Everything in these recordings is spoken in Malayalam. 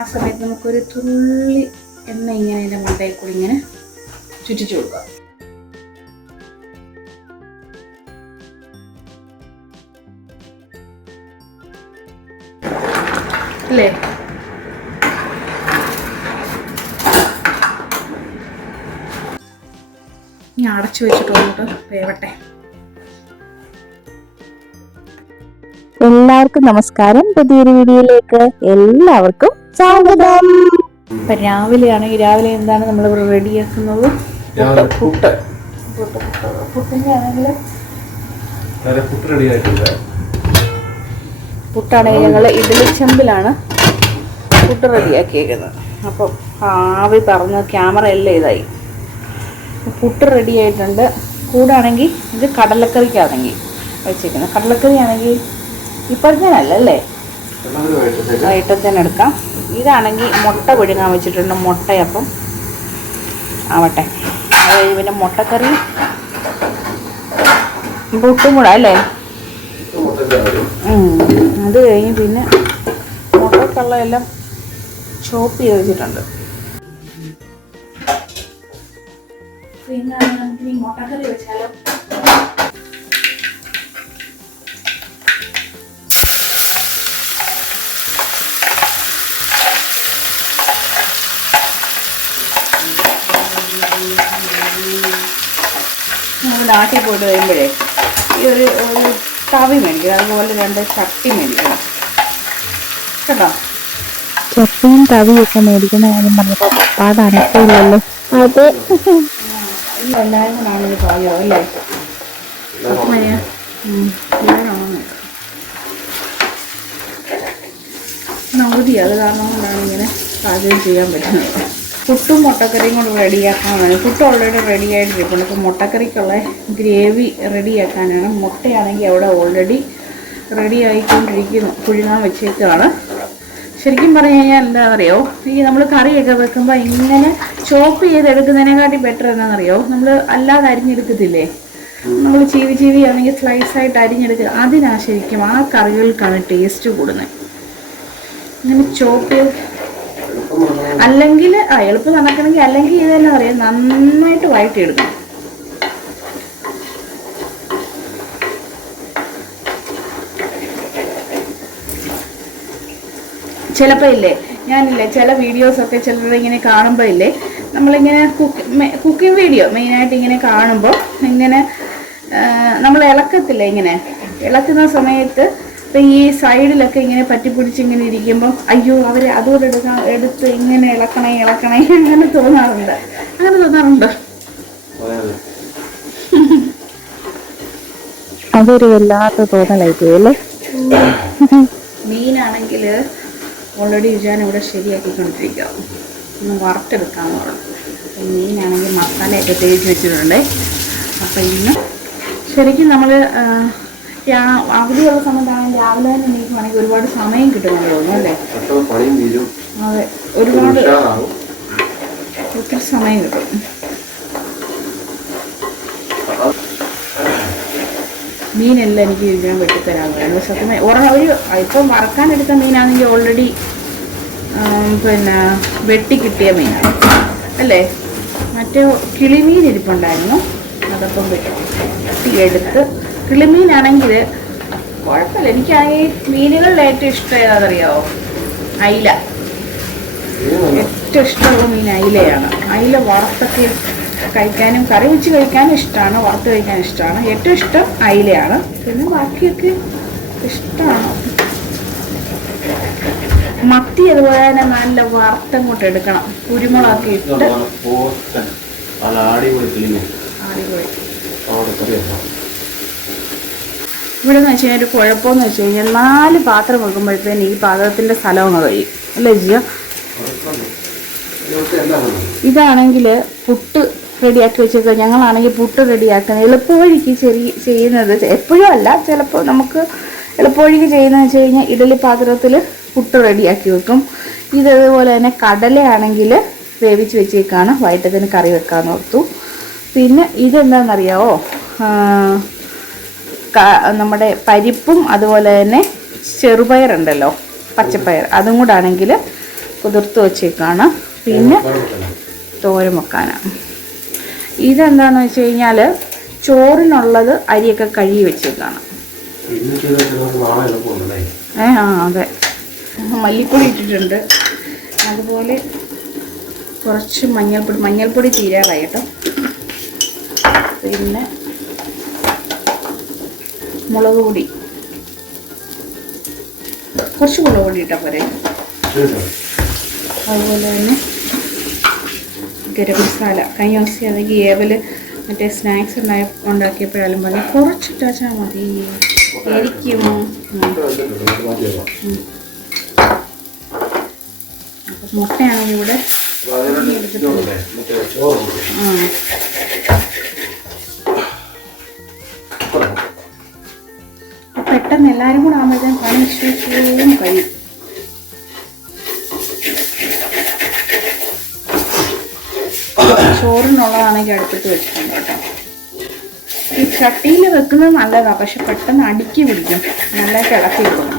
ആ സമയത്ത് നമുക്കൊരു തുള്ളി എണ്ണ ഇങ്ങനെ അതിൻ്റെ മണ്ടയിൽ കൂടി ഇങ്ങനെ ചുറ്റിച്ചു കൊടുക്കുക. അല്ലേ? ഇനി അടച്ചു വെച്ചിട്ട് വന്നിട്ട് വേവട്ടെ. എല്ലാവർക്കും നമസ്കാരം. പുതിയൊരു വീഡിയോയിലേക്ക് എല്ലാവർക്കും സ്വാഗതം. ഇപ്പം രാവിലെ എന്താണ് നമ്മൾ റെഡിയാക്കുന്നത്? പുട്ടിൻ്റെ ആണെങ്കിൽ പുട്ടാണെങ്കിൽ ഞങ്ങൾ ഇഡ്ഡലിച്ചെമ്പിലാണ് പുട്ട് റെഡിയാക്കിയേക്കുന്നത്. അപ്പം ആവി പറഞ്ഞ് ക്യാമറ എല്ലാം ഇതായി. പുട്ട് റെഡി ആയിട്ടുണ്ട്. കൂടാണെങ്കിൽ ഇത് കടലക്കറിക്കാണെങ്കിൽ വെച്ചേക്കുന്നത്. കടലക്കറി ആണെങ്കിൽ ഇപ്പോഴത്തേനല്ല അല്ലേ, വൈകിട്ടത്തേന് എടുക്കാം. ഇതാണെങ്കിൽ മുട്ട പിഴുങ്ങാൻ വെച്ചിട്ടുണ്ട്. മുട്ടയപ്പം ആവട്ടെ. അതായത് പിന്നെ മുട്ടക്കറി പുട്ടും കൂടെ അല്ലേ. അത് കഴിഞ്ഞ് പിന്നെ മുട്ടക്കള്ള എല്ലാം ചോപ്പ് ചെയ്ത് വെച്ചിട്ടുണ്ട്. പിന്നെ നമുക്ക് ഈ മുട്ടക്കറി വെച്ചാലോ? നമ്മൾ നാട്ടിൽ പോയിട്ട് വരുമ്പോഴേ ഈ ഒരു തവി മേടിക്കണം, അതുപോലെ 2 ചട്ടി മേടിക്കണം കേട്ടോ. ചട്ടിയും തവിയൊക്കെ മേടിക്കുന്ന കാര്യം പറഞ്ഞപ്പോൾ പപ്പാട് അനക്കമില്ലല്ലോ. അത് എല്ലാവരും കൊണ്ടാണ് ഇത് പാചകം അല്ലേ? നവതിയാണ്, അത് കാരണം കൊണ്ടാണ് ഇങ്ങനെ പാചകം ചെയ്യാൻ പറ്റുന്നത്. പുട്ടും മുട്ടക്കറിയും കൊണ്ട് റെഡിയാക്കാനാണ്. പുട്ട് ഓൾറെഡി റെഡി ആയിട്ടിരിക്കുന്നു. അപ്പോൾ മുട്ടക്കറിക്കുള്ള ഗ്രേവി റെഡിയാക്കാനാണ്. മുട്ടയാണെങ്കിൽ അവിടെ ഓൾറെഡി റെഡി ആയിക്കൊണ്ടിരിക്കുന്നു, പുഴുങ്ങാൻ വെച്ചേക്കാണ്. ശരിക്കും പറഞ്ഞു കഴിഞ്ഞാൽ എന്താ അറിയോ, ഈ നമ്മൾ കറിയൊക്കെ വെക്കുമ്പോൾ ഇങ്ങനെ ചോപ്പ് ചെയ്തെടുക്കുന്നതിനെക്കാട്ടി ബെറ്റർ എന്താണെന്നറിയോ, നമ്മൾ അല്ലാതെ അരിഞ്ഞെടുക്കത്തില്ലേ, നമ്മൾ ചീവി ആണെങ്കിൽ സ്ലൈസായിട്ട് അരിഞ്ഞെടുക്കുക. അതിനാ ശരിക്കും ആ കറികൾക്കാണ് ടേസ്റ്റ് കൂടുന്നത്. ഇങ്ങനെ ചോപ്പ് ചെയ്ത് അല്ലെങ്കിൽ എളുപ്പം നടക്കണമെങ്കിൽ അല്ലെങ്കിൽ ഇത് തന്നെ പറയാം, നന്നായിട്ട് വഴറ്റിയെടുക്കണം. ചിലപ്പോൾ ഇല്ലേ, ഞാനില്ലേ ചില വീഡിയോസൊക്കെ ചിലരുടെ ഇങ്ങനെ കാണുമ്പോൾ ഇല്ലേ, നമ്മളിങ്ങനെ കുക്കിംഗ് വീഡിയോ മെയിനായിട്ട് ഇങ്ങനെ കാണുമ്പോൾ ഇങ്ങനെ നമ്മൾ ഇളക്കത്തില്ലേ, ഇങ്ങനെ ഇളക്കുന്ന സമയത്ത് ഇപ്പം ഈ സൈഡിലൊക്കെ ഇങ്ങനെ പറ്റിപ്പിടിച്ച് ഇങ്ങനെ ഇരിക്കുമ്പോൾ അയ്യോ അവർ അതുകൂടെ എടുത്ത് ഇങ്ങനെ ഇളക്കണേ അങ്ങനെ തോന്നാറുണ്ട്. അങ്ങനെ തോന്നാറുണ്ടോ? അതൊരു വല്ലാത്ത തോന്നലായിപ്പോയി അല്ലേ. മീനാണെങ്കിൽ ഓൾറെഡി ഞാൻ ഇവിടെ ശരിയാക്കിക്കൊണ്ടിരിക്കുക, ഒന്ന് വറുത്തെടുക്കാമെന്ന് പറഞ്ഞു. അപ്പം മീനാണെങ്കിൽ മസാലയൊക്കെ തേച്ച് വെച്ചിട്ടുണ്ട്. അപ്പം ഇന്ന് ശരിക്കും നമ്മൾ അവധിയുള്ള സമയത്താണെങ്കിൽ രാവിലെ തന്നെ എണീക്കുവാണെങ്കിൽ ഒരുപാട് സമയം കിട്ടുമെന്ന് തോന്നുന്നു അല്ലേ? അതെ, ഒത്തിരി സമയം കിട്ടും. മീനെല്ലാം എനിക്ക് ഞാൻ വെട്ടിത്തരാൻ സത്യമേ ഇപ്പം വറക്കാനെടുത്ത മീനാണെങ്കിൽ ഓൾറെഡി പിന്നെ വെട്ടി കിട്ടിയ മീനാണ് അല്ലേ. മറ്റേ കിളിമീൻ ഇരിപ്പുണ്ടായിരുന്നു, അതപ്പം വെട്ടിയെടുത്ത്. കിളിമീനാണെങ്കിൽ കുഴപ്പമില്ല. എനിക്കാണെങ്കിൽ മീനുകളിൽ ഏറ്റവും ഇഷ്ടം ഏതാണെന്നറിയാമോ? അയില. ഏറ്റവും ഇഷ്ടമുള്ള മീൻ അയിലയാണ്. അയില വറുത്തൊക്കെ കഴിക്കാനും കറി വെച്ച് കഴിക്കാനും ഇഷ്ടമാണ്, വറുത്ത് കഴിക്കാനും ഇഷ്ടമാണ്. ഏറ്റവും ഇഷ്ടം അയിലയാണ്. പിന്നെ ബാക്കിയൊക്കെ ഇഷ്ടമാണ്. മത്തി അതുപോലെ തന്നെ നല്ല വറുത്തങ്ങോട്ട് എടുക്കണം, കുരുമുളകൊക്കെ ഇട്ട്. ഇവിടെ എന്ന് വെച്ച് കഴിഞ്ഞാൽ ഒരു കുഴപ്പമെന്ന് വെച്ച് കഴിഞ്ഞാൽ 4 പാത്രം വെക്കുമ്പോഴത്തേന് ഈ പാത്രത്തിൻ്റെ സ്ഥലം അങ്ങ് കഴിയും അല്ലേ ജിയ? ഇതാണെങ്കിൽ പുട്ട് റെഡിയാക്കി വെച്ചേക്കുക. ഞങ്ങളാണെങ്കിൽ പുട്ട് റെഡിയാക്കുന്നത് എളുപ്പവഴിക്ക് ചെയ്യുന്നത് എപ്പോഴും അല്ല, ചിലപ്പോൾ നമുക്ക് എളുപ്പവഴിക്ക് ചെയ്യുന്നതെന്ന് വെച്ച് കഴിഞ്ഞാൽ ഇഡലി പാത്രത്തിൽ പുട്ട് റെഡിയാക്കി വെക്കും. ഇതേപോലെ തന്നെ കടലയാണെങ്കിൽ വേവിച്ച് വെച്ചേക്കാണ്, വൈകിട്ടത്തിന് കറി വെക്കാമെന്ന് ഓർത്തു. പിന്നെ ഇതെന്താണെന്നറിയാവോ, നമ്മുടെ പരിപ്പും അതുപോലെ തന്നെ ചെറുപയറുണ്ടല്ലോ, പച്ചപ്പയർ, അതും കൂടെ ആണെങ്കിൽ കുതിർത്ത് വെച്ചേക്കാണ്. പിന്നെ തോരൻ വെക്കാനാണ്. ഇതെന്താണെന്ന് വെച്ച് കഴിഞ്ഞാൽ ചോറിനുള്ളത് അരിയൊക്കെ കഴുകി വെച്ചേക്കാണ്. അതെ, മല്ലിപ്പൊടി ഇട്ടിട്ടുണ്ട്. അതുപോലെ കുറച്ച് മഞ്ഞൾപ്പൊടി തീരാറായി കേട്ടോ. പിന്നെ മുളക് പൊടി, കുറച്ച് മുളക് പൊടി ഇട്ടാൽ പോരെ. അതുപോലെ തന്നെ ഗരം മസാല. കഴിഞ്ഞ ദിവസം അതെങ്കിൽ ഏവൽ മറ്റേ സ്നാക്സ് ഉണ്ടാക്കിയപ്പോഴാലും പറഞ്ഞ് കുറച്ചിട്ടാച്ചാൽ മതി ആയിരിക്കും. മുട്ടയാണെങ്കിൽ ഇവിടെ പെട്ടെന്ന് എല്ലാവരും കൂടെ ആകുമ്പോഴത്തേക്കും പണി ഇഷ്ടവും കഴിയും. ചോറിനുള്ളതാണെങ്കിൽ അടുപ്പിട്ട് വെച്ചിട്ടുണ്ട് കേട്ടോ. ഈ ചട്ടിയിൽ വെക്കുന്നത് നല്ലതാണ്, പക്ഷെ പെട്ടെന്ന് അടുക്കി പിടിക്കും. നല്ലതായിട്ട് ഇളക്കി വെക്കണം.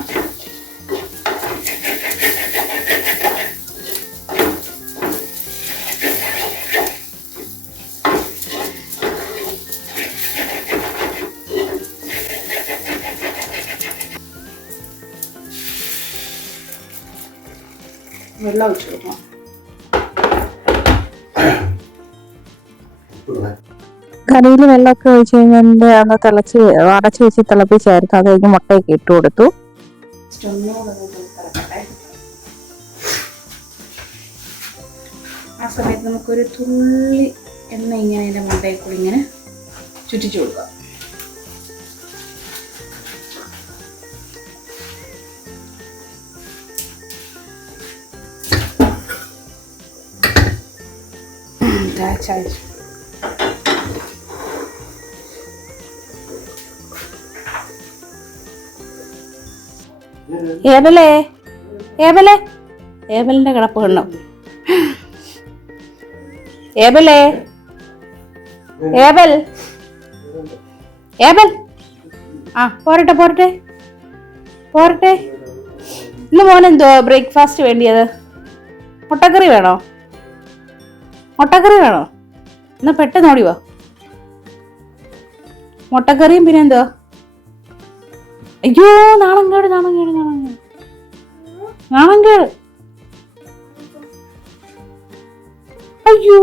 വെള്ളം ഒഴിച്ചു കൊടുക്കണം. കറിയിൽ വെള്ളമൊക്കെ ഒഴിച്ച് കഴിഞ്ഞാൽ ഒന്ന് തിളച്ച് അടച്ച് വെച്ച് തിളപ്പിച്ചായിരുന്നു. അത് കഴിഞ്ഞ് മുട്ടയൊക്കെ ഇട്ട് കൊടുത്തു. ആ സമയത്ത് നമുക്കൊരു തുള്ളി എണ്ണ ഇങ്ങനെ അതിൻ്റെ മുട്ടയിൽ കൂടി ഇങ്ങനെ ചുറ്റിച്ചു കൊടുക്കാം. ഏബലിന്റെ കിടപ്പ് കണ്ടോ? ഏബൽ ആ പോരട്ടെ. ഇന്ന് മോനെന്തോ ബ്രേക്ക്ഫാസ്റ്റ് വേണ്ടിയത്? മുട്ടക്കറി വേണോ? എന്നാ പെട്ടെന്ന് ഓടി വാ. മുട്ടക്കറിയും പിന്നെ എന്തോ? അയ്യോ, നാണം കേട്. അയ്യോ,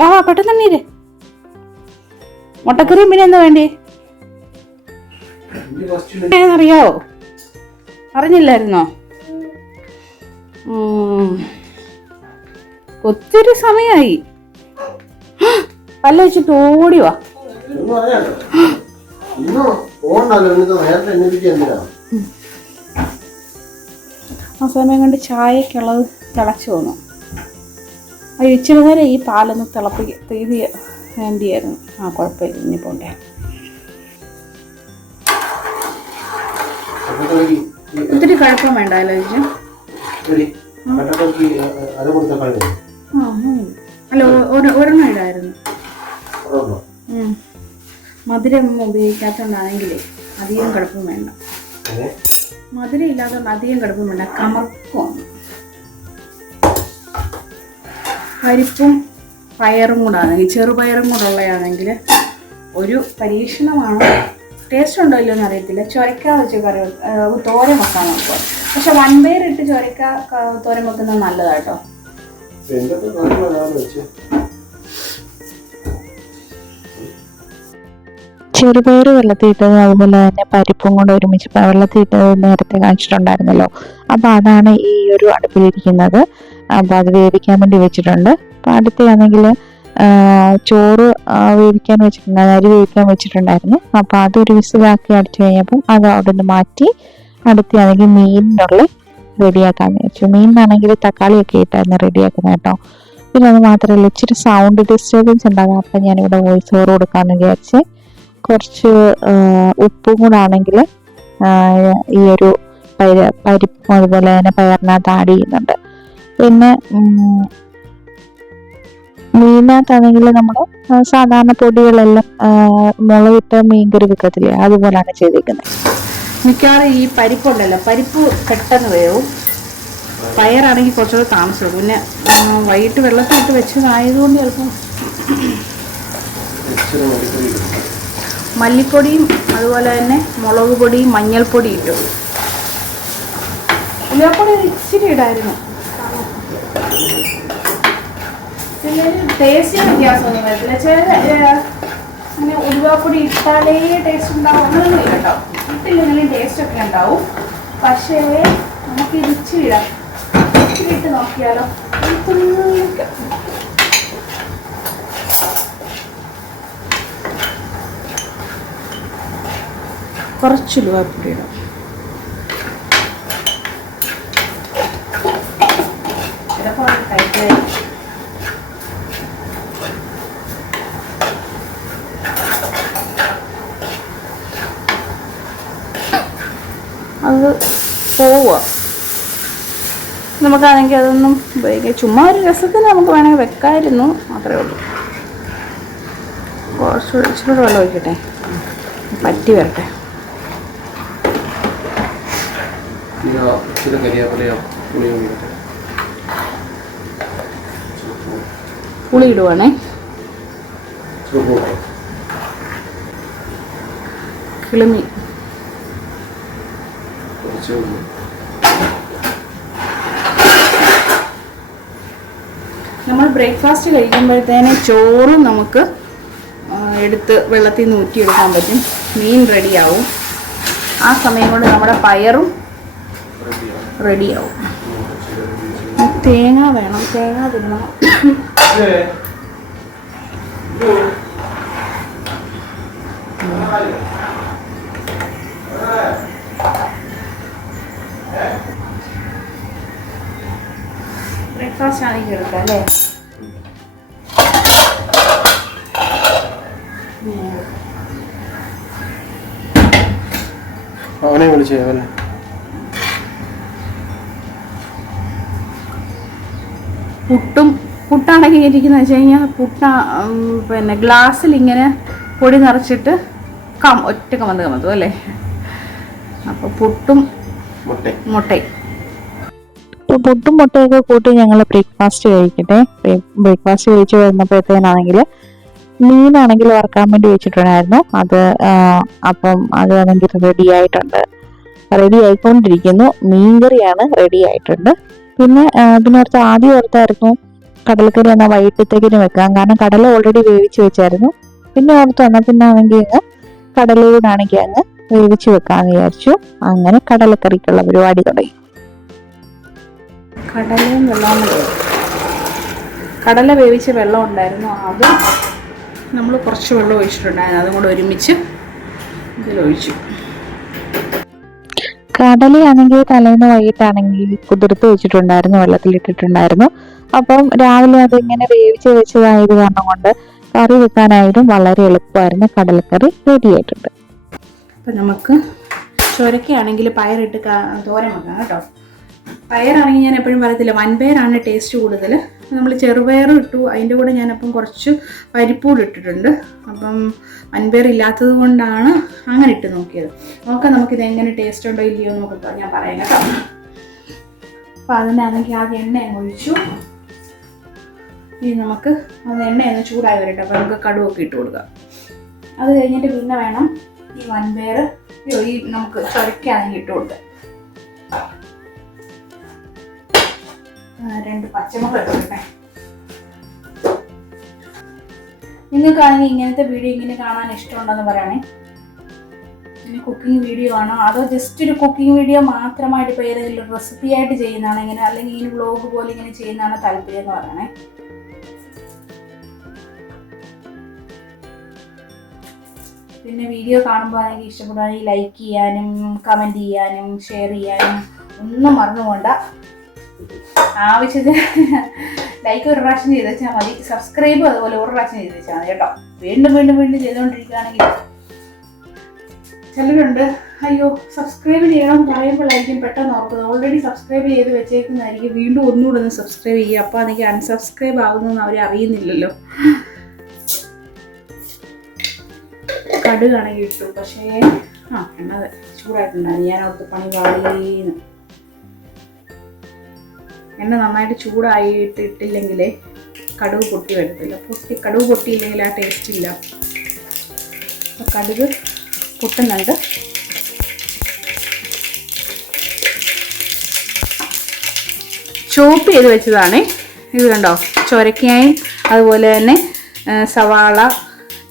വാ പെട്ടെന്ന് തന്നീര്. മുട്ടക്കറിയും പിന്നെ എന്താ വേണ്ടി? അറിയാവോ? അറിഞ്ഞില്ലായിരുന്നോ? ഒത്തിരി സമയായി. പല്ല വെച്ചിട്ട് ഓടി വാ. ആ സമയം കൊണ്ട് ചായക്കുള്ളത് തിളച്ചു വന്നു. അത് ഇച്ചിരി നേരം ഈ പാലൊന്ന് തീതി വേണ്ടിയായിരുന്നു. കുഴപ്പമില്ല, ഇനി പോണ്ടേ. ഒത്തിരി കുഴപ്പം വേണ്ടല്ലോ ചേച്ചി. അല്ല, ഒരെണ്ണം ഇടായിരുന്നു. മധുരം ഉപയോഗിക്കാത്തതുകൊണ്ടാണെങ്കിലേ അധികം കിടപ്പും വേണ്ട. മധുരം ഇല്ലാത്തതുകൊണ്ട് അധികം കിടപ്പും വേണ്ട. കമർക്കുമാണ്. പരിപ്പും പയറും കൂടെ ആണെങ്കിൽ, ചെറുപയറും കൂടെ ഉള്ളതാണെങ്കിൽ ഒരു പരീക്ഷണമാണ്. ടേസ്റ്റ് ഉണ്ടോ ഇല്ലോ എന്ന് അറിയത്തില്ല. ചൊരക്ക വെച്ച് കറി തോരൻ വെക്കാൻ നോക്കുക. പക്ഷെ വൻപയറിട്ട് ചൊരക്ക തോരൻ വെക്കുന്നത് നല്ലതാട്ടോ. ചെറുപയർ വെള്ളത്തിയിട്ടതും അതുപോലെ തന്നെ പരിപ്പും കൂടെ ഒരുമിച്ച് വെള്ളത്തിയിട്ടത് നേരത്തെ കാണിച്ചിട്ടുണ്ടായിരുന്നല്ലോ. അപ്പോൾ അതാണ് ഈ ഒരു അടുപ്പിലിരിക്കുന്നത്. അപ്പോൾ അത് വേവിക്കാൻ വേണ്ടി വെച്ചിട്ടുണ്ട്. അപ്പോൾ അടുത്താണെങ്കിൽ ചോറ് വേവിക്കാൻ വെച്ചിട്ടുണ്ടായിരുന്നു, അരി വേവിക്കാൻ വെച്ചിട്ടുണ്ടായിരുന്നു. അപ്പോൾ അതൊരു വിസിലാക്കി അടിച്ചു കഴിഞ്ഞപ്പം അത് അവിടെ നിന്ന് മാറ്റി അടുത്താണെങ്കിൽ മീനിനുള്ള റെഡിയാക്കാമെന്ന് വെച്ചു. മീനിനാണെങ്കിൽ തക്കാളിയൊക്കെ ഇട്ടായിരുന്നു റെഡിയാക്കുന്നത് കേട്ടോ. പിന്നെ അത് മാത്രമല്ല, ഇച്ചിരി സൗണ്ട് ഡിസ്റ്റർബൻസ് ഉണ്ടാകും. അപ്പം ഞാനിവിടെ വോയിസ് ഓവർ കൊടുക്കാമെന്ന് വിചാരിച്ച് കുറച്ച് ഉപ്പും കൂടെ ആണെങ്കിൽ ഈ ഒരു പരിപ്പും അതുപോലെ തന്നെ പയറിനകത്ത് ആഡ് ചെയ്യുന്നുണ്ട്. പിന്നെ മീനിനകത്താണെങ്കിൽ നമ്മൾ സാധാരണ പൊടികളെല്ലാം മുളകിട്ട് മീൻകറി വെക്കത്തില്ലേ, അതുപോലെയാണ് ചെയ്തിരിക്കുന്നത്. മിക്കവാറും ഈ പരിപ്പുണ്ടല്ലോ, പരിപ്പ് പെട്ടെന്ന് വേവും. പയറാണെങ്കിൽ കുറച്ചുകൂടെ താമസിക്കും. പിന്നെ വൈകിട്ട് വെള്ളത്തിലിട്ട് വെച്ചതായതുകൊണ്ട് ചിലപ്പം മല്ലിപ്പൊടിയും അതുപോലെ തന്നെ മുളക് പൊടിയും മഞ്ഞൾപ്പൊടി ഇട്ടു. ഉലുവാപ്പൊടി ഇച്ചിരി ഇടായിരുന്നു. ടേസ്റ്റ് വ്യത്യാസമൊന്നും വരത്തില്ല. അങ്ങനെ ഉലുവാപ്പൊടി ഇട്ടാലേ ടേസ്റ്റ് ഉണ്ടാവും അങ്ങനെയൊന്നും ഇല്ല കേട്ടോ. ഇട്ടില്ലെങ്കിലും ടേസ്റ്റൊക്കെ ഉണ്ടാവും. പക്ഷേ നമുക്ക് ഇത് ഇച്ചിരി ഇടാം. ഇച്ചിരി ഇട്ട് നോക്കിയാലോ. കുറച്ച് ഉലുവാപ്പൊടി ഇടാം. ചിലപ്പോൾ കഴിക്കുക. അത് പോവുക. നമുക്കാണെങ്കിൽ അതൊന്നും ഉപയോഗിക്കാം. ചുമ്മാ ഒരു രസത്തിന് നമുക്ക് വേണമെങ്കിൽ വെക്കാമായിരുന്നു, മാത്രമേ ഉള്ളൂ. കുറച്ചുകൂടെ ഇച്ചിരി വെള്ളം ഒഴിക്കട്ടെ, പറ്റി വരട്ടെ. പുളി ഇടുവാണേ. കിളിമി നമ്മൾ ബ്രേക്ക്ഫാസ്റ്റ് കഴിക്കുമ്പോഴത്തേനെ ചോറും നമുക്ക് എടുത്ത് വെള്ളത്തിൽ നിന്ന് ഊറ്റിയെടുക്കാൻ പറ്റും. മീൻ റെഡിയാവും. ആ സമയം കൊണ്ട് നമ്മുടെ പയറും റെഡിയാവും. തേങ്ങ വേണം, തേങ്ങ തിന്നണം. ബ്രേക്ക്ഫാസ്റ്റ് ആണെങ്കിൽ എടുക്കാം അല്ലേ? അവനെ വിളിച്ചേ അവനെ. പുട്ടാണെങ്കിൽ ഇരിക്കുന്നത് വെച്ച് കഴിഞ്ഞാൽ പിന്നെ ഗ്ലാസ്സിൽ ഇങ്ങനെ പൊടി നിറച്ചിട്ട് ഒറ്റ കമത്തും അല്ലേ? അപ്പോൾ പുട്ടും മുട്ടയും. പുട്ടും മുട്ടയൊക്കെ കൂട്ടി ഞങ്ങൾ ബ്രേക്ക്ഫാസ്റ്റ് കഴിക്കട്ടെ. ബ്രേക്ക്ഫാസ്റ്റ് കഴിച്ച് വരുന്നപ്പോഴത്തേനാണെങ്കിൽ മീനാണെങ്കിൽ വറക്കാൻ വേണ്ടി വെച്ചിട്ടുണ്ടായിരുന്നു. അപ്പം അതാണെങ്കിൽ റെഡി ആയിക്കൊണ്ടിരിക്കുന്നു. മീൻകറിയാണ് റെഡി ആയിട്ടുണ്ട്. പിന്നെ ആദ്യം ഓർത്തായിരുന്നു കടലക്കറി എന്നാൽ വൈകിട്ടത്തേക്കിന് വെക്കാം, കാരണം കടല ഓൾറെഡി വേവിച്ച് വെച്ചായിരുന്നു. പിന്നെ ഓർത്ത് വന്നാൽ പിന്നെ ആണെങ്കിൽ അങ്ങ് കടലയോടാണെങ്കിൽ അങ്ങ് വേവിച്ച് വെക്കാമെന്ന് വിചാരിച്ചു. അങ്ങനെ കടലക്കറിക്കുള്ള പരിപാടി തുടങ്ങി. കടല വേവിച്ച വെള്ളം ഉണ്ടായിരുന്നു. അത് നമ്മൾ കുറച്ച് വെള്ളം ഒഴിച്ചിട്ടുണ്ടായിരുന്നു. അതും കൂടെ ഒരുമിച്ച് ഇതിലൊഴിച്ചു. കടലയാണെങ്കിൽ തലേന്ന് വൈകിട്ടാണെങ്കിൽ കുതിർത്ത് വെച്ചിട്ടുണ്ടായിരുന്നു, വെള്ളത്തിലിട്ടിട്ടുണ്ടായിരുന്നു. അപ്പം രാവിലെ അതിങ്ങനെ വേവിച്ച് വെച്ചതായത് കാരണം കൊണ്ട് കറി വെക്കാനായിട്ടും വളരെ എളുപ്പമായിരുന്നു. കടലക്കറി റെഡി ആയിട്ടുണ്ട്. അപ്പം നമുക്ക് ചുരക്കയാണെങ്കിൽ പയറിട്ട് തോരൻ വെക്കാം കേട്ടോ. പയറാണെങ്കിൽ ഞാൻ എപ്പോഴും പറയത്തില്ല, വൻപയറാണ് ടേസ്റ്റ് കൂടുതൽ. നമ്മൾ ചെറുപയറും ഇട്ടു, അതിൻ്റെ കൂടെ ഞാനപ്പം കുറച്ച് പരിപ്പൂട് ഇട്ടിട്ടുണ്ട്. അപ്പം വൻപയർ ഇല്ലാത്തത് കൊണ്ടാണ് അങ്ങനെ ഇട്ട് നോക്കിയത്. നമുക്കിത് എങ്ങനെ ടേസ്റ്റ് ഉണ്ടോ ഇല്ലയോ നമുക്ക് ഞാൻ പറയാം കേട്ടോ. അപ്പം അതിനാണെങ്കിൽ ആദ്യം എണ്ണ ഒഴിച്ചു. ഇനി നമുക്ക് അത് എണ്ണയൊന്ന് ചൂടായി വരട്ടെ. അപ്പോൾ നമുക്ക് കടുവൊക്കെ ഇട്ട് കൊടുക്കാം. അത് കഴിഞ്ഞിട്ട് പിന്നെ വേണം ഈ വൻപയർ നമുക്ക് ചുരക്കാണെങ്കിൽ ഇട്ട് കൊടുക്കാം. 2 പച്ചമുളക് ഇട്ടിട്ടെ. നിങ്ങൾക്കാണെങ്കിൽ ഇങ്ങനത്തെ വീഡിയോ ഇങ്ങനെ കാണാൻ ഇഷ്ടമുണ്ടെന്ന് പറയണേ. ഇനി കുക്കിംഗ് വീഡിയോ ആണോ അതോ ജസ്റ്റ് ഒരു കുക്കിംഗ് വീഡിയോ മാത്രമായിട്ട് ഇപ്പോൾ ഏതെങ്കിലും റെസിപ്പി ആയിട്ട് ചെയ്യുന്നതാണോ ഇങ്ങനെ, അല്ലെങ്കിൽ ഇങ്ങനെ വ്ലോഗ് പോലെ ഇങ്ങനെ ചെയ്യുന്നതാണോ താല്പര്യം എന്ന് പറയണേ. പിന്നെ വീഡിയോ കാണുമ്പോൾ ആണെങ്കിൽ ഇഷ്ടപ്പെടുകയാണെങ്കിൽ ലൈക്ക് ചെയ്യാനും കമൻറ്റ് ചെയ്യാനും ഷെയർ ചെയ്യാനും ഒന്നും മറന്നു പോകണ്ട. ആവശ്യത്തിന് ലൈക്ക് ഒരു പ്രാവശ്യം ചെയ്ത് വെച്ചാൽ മതി. സബ്സ്ക്രൈബ് അതുപോലെ ഒരു പ്രാവശ്യം ചെയ്ത് വെച്ചാൽ മതി കേട്ടോ. വീണ്ടും ചെയ്തുകൊണ്ടിരിക്കുകയാണെങ്കിൽ ചിലരുണ്ട് അയ്യോ സബ്സ്ക്രൈബ് ചെയ്യണമെന്ന് പറയുമ്പോഴായിരിക്കും പെട്ടെന്ന് ഓർക്കുന്നത്. ഓൾറെഡി സബ്സ്ക്രൈബ് ചെയ്ത് വെച്ചേക്കുന്നതായിരിക്കും വീണ്ടും ഒന്നുകൂടെ ഒന്ന് സബ്സ്ക്രൈബ് ചെയ്യുക. അപ്പോൾ എനിക്ക് അൺസബ്സ്ക്രൈബ് ആകുന്നതെന്ന് അവർ അറിയുന്നില്ലല്ലോ. കടുകാണെങ്കിൽ ഇട്ടു, പക്ഷേ എണ്ണ ചൂടായിട്ടുണ്ടായിരുന്നു. ഞാൻ അവിടുത്തെ പണി പാടിയെന്ന്. എണ്ണ നന്നായിട്ട് ചൂടായിട്ട് ഇട്ടില്ലെങ്കിൽ കടുക് പൊട്ടി വരത്തില്ല. കടുക് പൊട്ടിയില്ലെങ്കിൽ ആ ടേസ്റ്റ് ഇല്ല. അപ്പോൾ കടുക് പൊട്ടുന്നുണ്ട്. ചോപ്പ് ചെയ്ത് വെച്ചതാണ് ഇത്. കണ്ടോ, ചൊരക്കയും അതുപോലെ തന്നെ സവാള,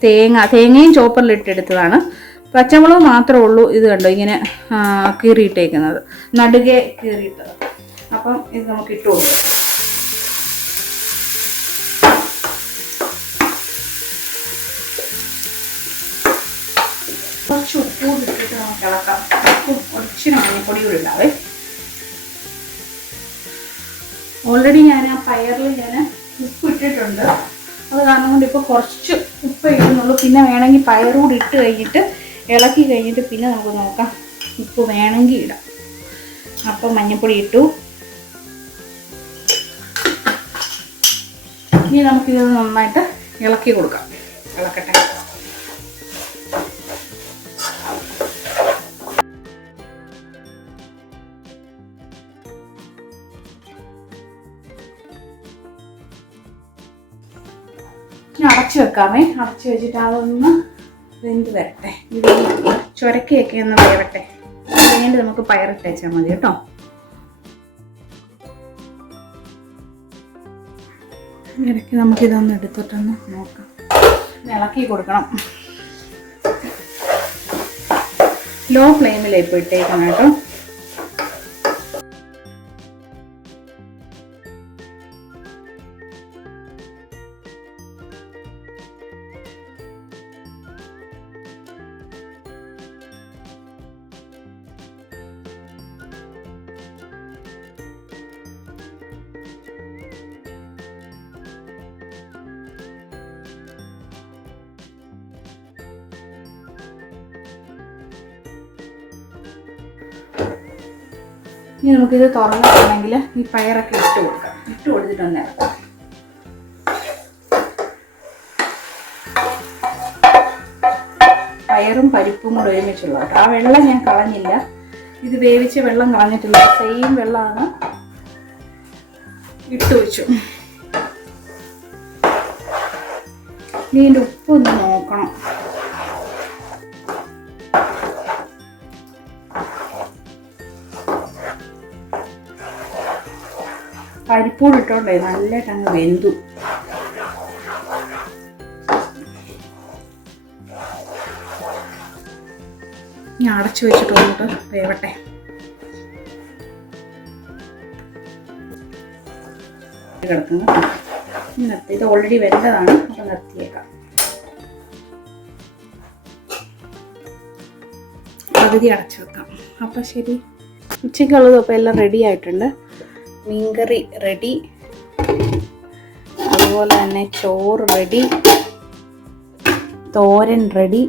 തേങ്ങയും ചോപ്പറിലിട്ടെടുത്തതാണ്. പച്ചമുളക് മാത്രമേ ഉള്ളൂ ഇത്. കണ്ടോ, ഇങ്ങനെ കീറിയിട്ടേക്കുന്നത്, നടുകെ കീറിയിട്ടത്. അപ്പം ഇത് നമുക്ക് ഇട്ട് കൊടുക്കാം. കുറച്ച് ഉപ്പ് ഇട്ടിട്ട് നമുക്ക് ഇളക്കാം. ഉപ്പും ഒരിച്ചിരി മഞ്ഞപ്പൊടി കൂടി ഇടാവേ. ഓൾറെഡി ഞാൻ ആ പയറിൽ ഉപ്പ് ഇട്ടിട്ടുണ്ട്. അത് കാരണം കൊണ്ട് ഇപ്പോൾ കുറച്ച് ഉപ്പ് ഇടുന്നുള്ളൂ. പിന്നെ വേണമെങ്കിൽ പയർ കൂടി ഇട്ട് കഴിഞ്ഞിട്ട് ഇളക്കി കഴിഞ്ഞിട്ട് പിന്നെ നമുക്ക് നോക്കാം, ഉപ്പ് വേണമെങ്കിൽ ഇടാം. അപ്പം മഞ്ഞപ്പൊടി ഇട്ടു. ഇനി നമുക്കിത് നന്നായിട്ട് ഇളക്കി കൊടുക്കാം. ഇളക്കട്ടെ. ഇനി അടച്ചു വെക്കാമേ. അടച്ചു വെച്ചിട്ട് അതൊന്ന് വെന്ത് വരട്ടെ. ഇത് ചുരക്കയൊക്കെ ഒന്ന് വേവട്ടെ. അതുകഴിഞ്ഞിട്ട് നമുക്ക് പയറിട്ട് വെച്ചാൽ മതി കേട്ടോ. ഇടയ്ക്ക് നമുക്കിതൊന്ന് എടുത്തിട്ടൊന്ന് നോക്കാം. ഇളക്കി കൊടുക്കണം. ലോ ഫ്ലെയിമിൽ ഇപ്പോൾ ഇട്ടേക്കണം കേട്ടോ. ഇനി നമുക്കിത് തുറന്നിട്ടുണ്ടെങ്കിൽ ഈ പയറൊക്കെ ഇട്ട് കൊടുക്കാം. ഇട്ട് കൊടുത്തിട്ടൊന്ന് ഇറക്കാം. പയറും പരിപ്പും കൂടെ ഒരുമിച്ചുള്ള കേട്ടോ. ആ വെള്ളം ഞാൻ കളഞ്ഞില്ല. ഇത് വേവിച്ച വെള്ളം കളഞ്ഞിട്ടില്ല. സെയിം വെള്ളമാണ് ഇട്ട് വെച്ചു. ഇനി ഇതിൻ്റെ ഉപ്പ് ഒന്ന് നോക്കണം. പരിപ്പൂടി ഇട്ടോണ്ടേ നല്ലതായിട്ട് അങ്ങ് വെന്തു. ഞാൻ അടച്ചു വെച്ചിട്ട് വന്നിട്ട് വേവട്ടെ. കിടക്കുന്നു. നിർത്തി. ഇത് ഓൾറെഡി വെന്തതാണ്. അപ്പം നിർത്തിയേക്കാം. പകുതി അടച്ചു വെക്കാം. അപ്പം ശരി. ഉച്ചയ്ക്കുള്ളതും അപ്പം എല്ലാം റെഡി ആയിട്ടുണ്ട്. മീൻകറി റെഡി, അതുപോലെ തന്നെ ചോറ് റെഡി, തോരൻ റെഡി.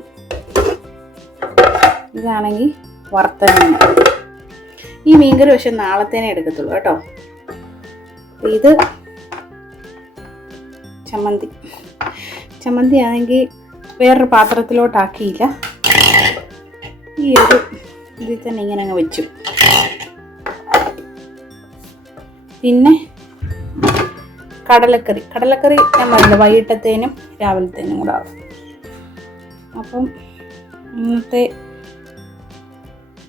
ഇതാണെങ്കിൽ വറുത്ത മീൻ. ഈ മീൻകറി പക്ഷെ നാളത്തേനെ എടുക്കത്തുള്ളൂ കേട്ടോ. ഇത് ചമ്മന്തി ആണെങ്കിൽ വേറൊരു പാത്രത്തിലോട്ടാക്കിയില്ല. ഈ ഒരു ഇതിൽ തന്നെ ഇങ്ങനെ അങ്ങ് വെച്ചു. പിന്നെ കടലക്കറി ഞാൻ പറഞ്ഞില്ല, വൈകിട്ടത്തേനും രാവിലത്തേനും കൂടെ ആവും. അപ്പം ഇന്നത്തെ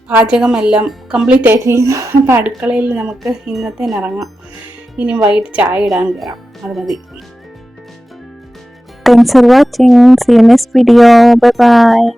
പാചകമെല്ലാം കംപ്ലീറ്റ് ആയിട്ട്. അപ്പം അടുക്കളയിൽ നമുക്ക് ഇന്നത്തേന് ഇറങ്ങാം. ഇനി വൈകിട്ട് ചായ ഇടാൻ കയറാം. അത് മതി. Thanks for watching. See you next video. Bye bye.